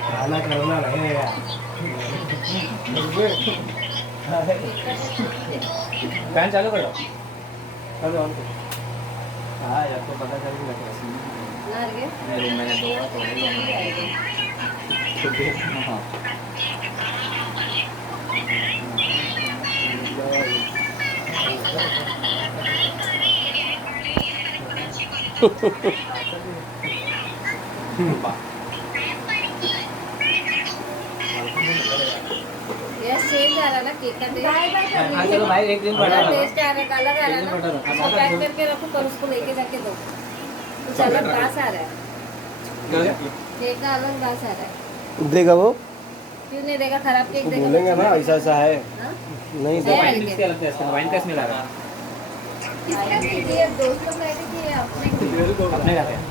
खाना करना रहेगा। फैन चालू करो। अरे ऑन करो। हाँ यार तो पता चल गया मेरे रूम में दो तो हाँ ये सेम आ रहा ना केक का टेस्ट। हाँ चलो भाई एक दिन पूरा टेस्ट आ रहा है, अलग आ रहा है ना। उसको पैक करके रखो पर उसको लेके जाके दो। कुछ अलग बास आ रहा है, केक का अलग बास आ रहा है। देगा वो क्यों नहीं देगा? खराब केक देगा बोलेंगे ना ऐसा ऐसा है। हाँ? नहीं है वाइन ये। मिक्स अलग टेस्ट है, वाइन का स्मेल आ रहा है। ये दोस्तों का है कि ये अपने अपने जाते हैं।